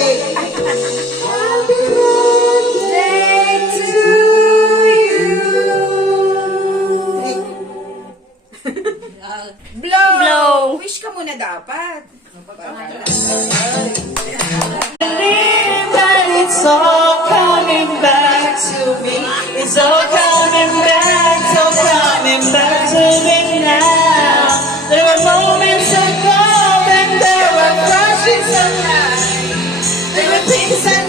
cake. Happy birthday to you. Blow. Wish ka muna dapat. It's all coming back to me. It's all coming back to me now. There were moments of love and there were crashes of light. There were things I